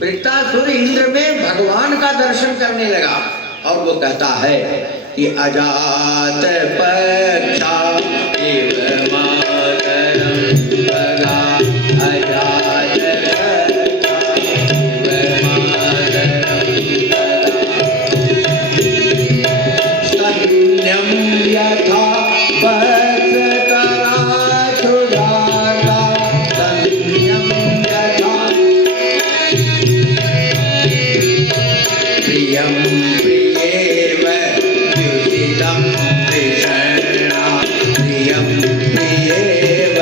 वृत्तासुर इंद्र में भगवान का दर्शन करने लगा और वो कहता है कि अजात पक्षा इव मातरम भगा, अजात पक्षा इव मातरम भगा, स्तन्यं यथा वत्सतरा सुजाता, स्तन्यं यथा प्रियं प्रियेव द्युतितं विषण्णा, प्रियं प्रियेव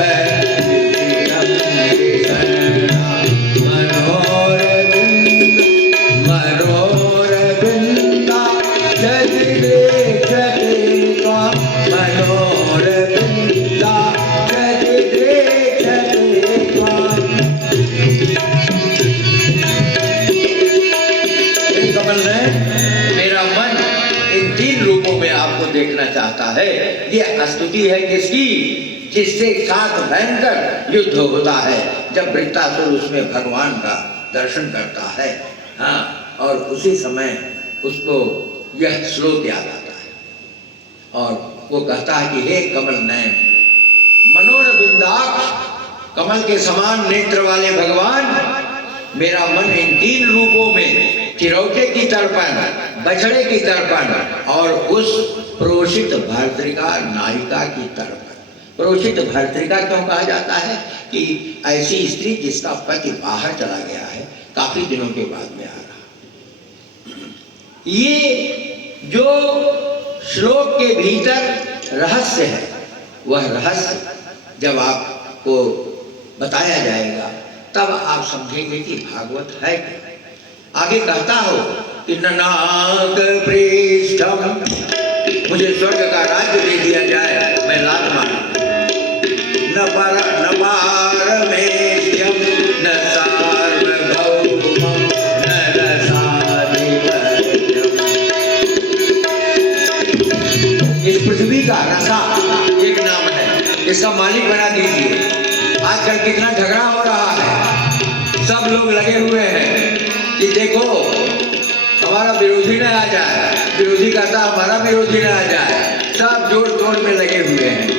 द्युतितं विषण्णा, मनोरविन्द मनोरविन्दा जदिदेक्षते त्वां, मनोरविन्दा जदिदेक्षते त्वां। कमल ने मेरा मन इन 3 रूपों में आपको देखना चाहता है। ये स्तुति है किसकी? जिससे साथ भयंकर युद्ध होता है जब वृत्तासुर उसमें भगवान का दर्शन करता है। हाँ, और उसी समय उसको यह श्लोक याद आता है और वो कहता है कि हे कमल नयन, मनोरविंदाक्ष, कमल के समान नेत्र वाले भगवान, मेरा मन इन 3 रूपों में चिरौटे की तर्पण, बछड़े की तर्पण और उस प्रोषित भर्तृका नायिका की तर्पण। प्रोषित भर्तृका क्यों कहा जाता है? कि ऐसी स्त्री जिसका पति बाहर चला गया है, काफी दिनों के बाद में आ रहा। ये जो श्लोक के भीतर रहस्य है, वह रहस्य जब आपको बताया जाएगा तब आप समझेंगे कि भागवत है क्या। आगे कहता हो कि ननाग पृष्ठम, मुझे स्वर्ग का राज्य दे दिया जाए, मैं लात मारूं। न पारमेष्ठ्यम न सार्वभौमम न रसाधिपत्यम। इस पृथ्वी का रसा एक नाम है, इसका मालिक बना दीजिए। आजकल कितना झगड़ा हो रहा है, सब लोग लगे हुए हैं कि देखो हमारा विरोधी न आ जाए, विरोधी कहता हमारा विरोधी न आ जाए, सब जोड़ तोड़ में लगे हुए हैं।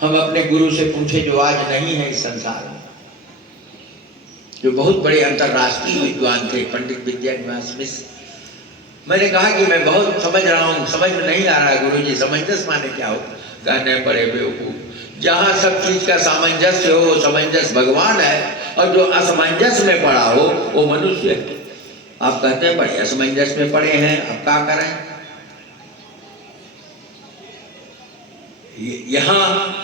हम अपने गुरु से पूछे जो आज नहीं है इस संसार में, जो बहुत बड़े अंतरराष्ट्रीय विद्वान थे, पंडित विद्यानिवास मिश्र। मैंने कहा कि मैं बहुत समझ रहा हूँ, समझ में नहीं आ रहा गुरु जी, सामंजस्य माने क्या हो? कहने बड़े बेवकूफ, जहाँ सब चीज का सामंजस्य हो, सामंजस्य भगवान है, और जो असमंजस में पड़ा हो वो मनुष्य है। आप कहते हैं बड़े असमंजस में पड़े हैं, अब क्या करें? यहाँ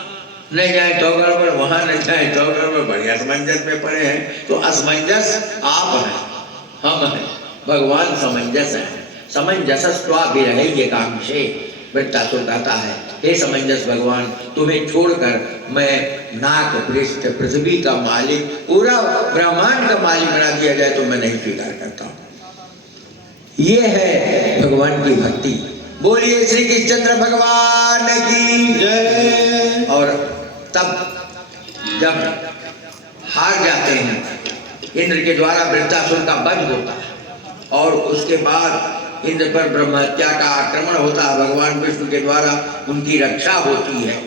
नहीं जाए तो गड़बड़, वहां नहीं जाए तो गड़बड़, बड़े असमंजस में पड़े हैं। तो असमंजस आप हैं, हम हैं, भगवान समंजस है। समंजसस्त्वाभिरहैर्य कांक्षे, वृत्तासुर कहता है हे समंजस भगवान, तुम्हें छोड़कर मैं नाक पृष्ठ पृथ्वी का मालिक, पूरा ब्रह्मांड का मालिक बना दिया जाए तो मैं नहीं स्वीकार करता हूँ। ये है भगवान की भक्ति। बोलिए श्री कृष्णचंद्र भगवान की जय। और तब जब हार जाते हैं, इंद्र के द्वारा वृत्तासुर का वध होता है और उसके बाद इंद्र पर ब्रह्महत्या का आक्रमण होता है, भगवान विष्णु के द्वारा उनकी रक्षा होती है।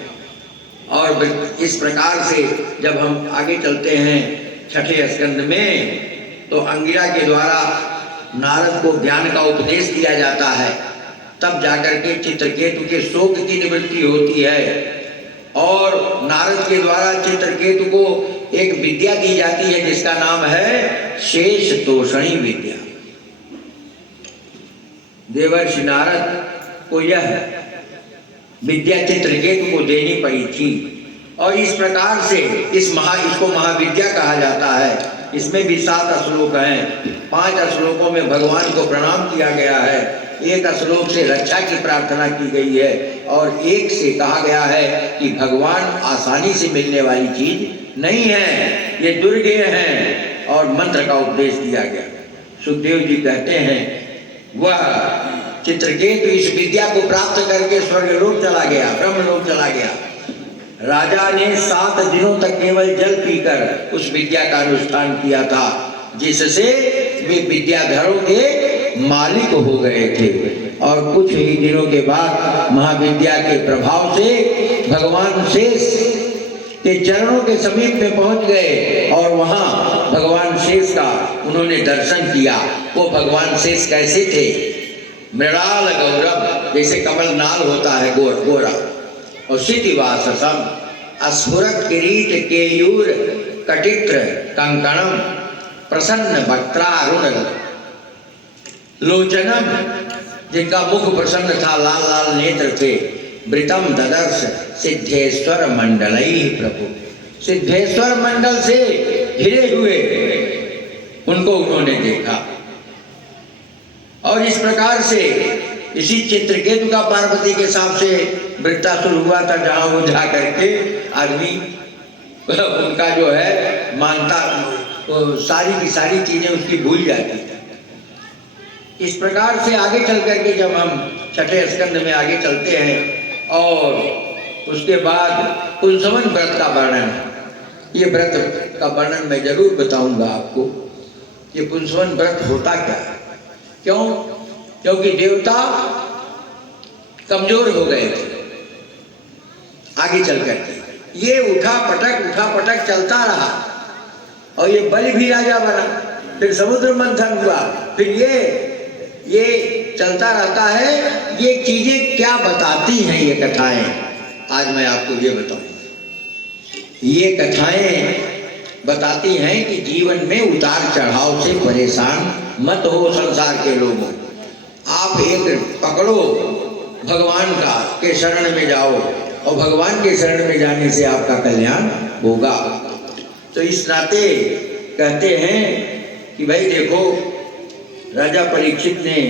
और इस प्रकार से जब हम आगे चलते हैं 6ठे स्कंद में, तो अंगिरा के द्वारा नारद को ज्ञान का उपदेश दिया जाता है। तब जाकर के चित्रकेतु के शोक की निवृत्ति होती है और नारद के द्वारा चित्रकेतु को एक विद्या दी जाती है जिसका नाम है शेष तोषणी विद्या। देवर्षि नारद को यह विद्या चित्रकेतु को देनी पड़ी थी और इस प्रकार से इसको महाविद्या कहा जाता है। इसमें भी 7 श्लोक हैं। 5 श्लोकों में भगवान को प्रणाम किया गया है, 1 श्लोक से रक्षा की प्रार्थना की गई है और 1 से कहा गया है कि भगवान आसानी से मिलने वाली चीज नहीं है, ये दुर्गेय हैं और मंत्र का उपदेश दिया गया। सुखदेव जी कहते हैं वह चित्रकेतु इस विद्या को प्राप्त करके स्वर्गलोक चला गया, ब्रह्मलोक चला गया। राजा ने 7 दिनों तक केवल जल पीकर उस विद्या का अनुष्ठान किया था, जिससे वे विद्याधरों के मालिक हो गए थे और कुछ ही दिनों के बाद महाविद्या के प्रभाव से भगवान शेष के चरणों के समीप में पहुंच गए और वहां भगवान शेष का उन्होंने दर्शन किया। वो भगवान शेष कैसे थे? मृणाल गौरव, जैसे कमल नाल होता है गोरा, और सिद्धिवाससम अस्फुरत किरीट केयूर कटित्र कंकणम प्रसन्न वक्त्रारुण लोचनम, जिनका मुख प्रसन्न था, लाल लाल नेत्र थे। वृतम ददर्श सिद्धेश्वर मंडलई प्रभु, सिद्धेश्वर मंडल से घिरे हुए उनको उन्होंने देखा। और इस प्रकार से इसी चित्रकेतु का पार्वती के साथ से वृत्तासुर हुआ था, जहां वो जा करके आदमी उनका जो है मानता, सारी की सारी चीजें उसकी भूल जाती थी। इस प्रकार से आगे चल करके जब हम 6ठे स्कंद में आगे चलते हैं और उसके बाद पुंसवन व्रत का वर्णन, ये व्रत का वर्णन मैं जरूर बताऊंगा आपको। ये पुंसवन व्रत होता क्या है? क्यों? क्योंकि देवता कमजोर हो गए थे। आगे चल करके ये उठा पटक चलता रहा और ये बलि भी राजा बना, फिर समुद्र मंथन हुआ, फिर ये चलता रहता है। ये चीजें क्या बताती हैं ये कथाएं? आज मैं आपको ये बताऊं। ये कथाएं बताती हैं कि जीवन में उतार चढ़ाव से परेशान मत हो संसार के लोगों। आप एक पकड़ो भगवान का के शरण में जाओ और भगवान के शरण में जाने से आपका कल्याण होगा। तो इस नाते कहते हैं कि भाई देखो, राजा परीक्षित ने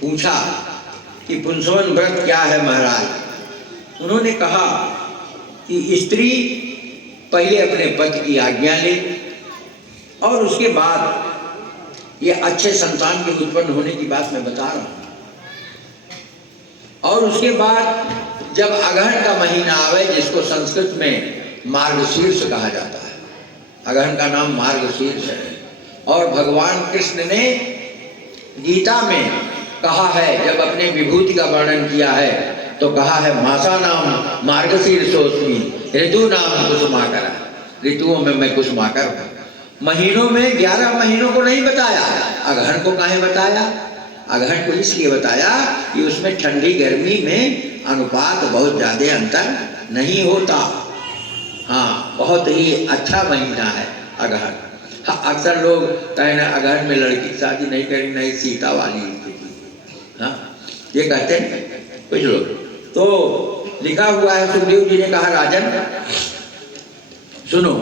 पूछा कि पुंसवन व्रत क्या है महाराज। उन्होंने कहा कि स्त्री पहले अपने पति की आज्ञा ले और उसके बाद ये अच्छे संतान के उत्पन्न होने की बात मैं बता रहा हूं। और उसके बाद जब अगहन का महीना आवे, जिसको संस्कृत में मार्गशीर्ष कहा जाता है, अगहन का नाम मार्गशीर्ष है। और भगवान कृष्ण ने गीता में कहा है, जब अपने विभूति का वर्णन किया है तो कहा है मासा नाम मार्गशीर्षोस्मि ऋतु नाम कुसुमाकर, ऋतुओं में मैं कुसुमाकर हूं। महीनों में 11 महीनों को नहीं बताया, अगहन को काहे बताया? अगहन को इसलिए बताया कि उसमें ठंडी गर्मी में अनुपात बहुत ज्यादा अंतर नहीं होता। हाँ, बहुत ही अच्छा महीना है अगहन। हाँ, अक्सर लोग कहे ना अगहन में लड़की की शादी नहीं करी, नहीं सीता वाली। हाँ, ये कहते हैं कुछ लोग। तो लिखा हुआ है, सुखदेव जी ने कहा राजन सुनो,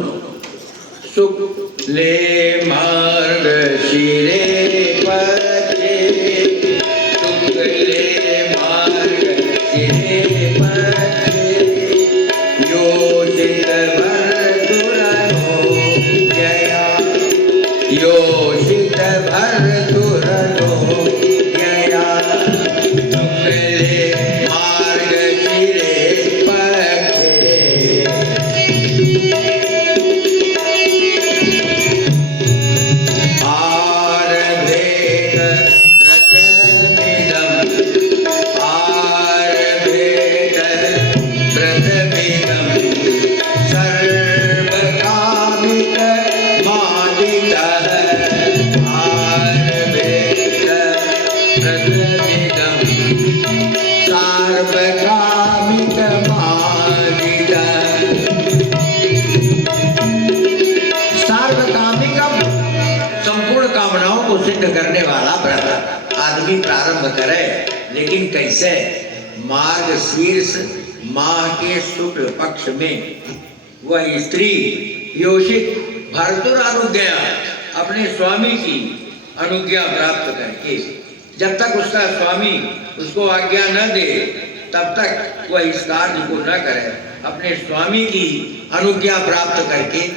शुक्ले मार्ग शिरे पचे, शुक्ले मार्ग शिरे पचे, योषित भरतुरनो जया, योषित भरतुरनो जया, शुक्ले मार्ग शिरे पचे। कुंड करने वाला व्रत आदमी प्रारंभ करे, लेकिन कैसे? मार्ग शीर्ष माह के शुक्ल पक्ष में वह स्त्री योषित भरतुर अनुज्ञा, अपने स्वामी की अनुज्ञा प्राप्त करके, जब तक उसका स्वामी उसको आज्ञा न दे तब तक वह इस कार्य को न करे, अपने स्वामी की अनुज्ञा प्राप्त करके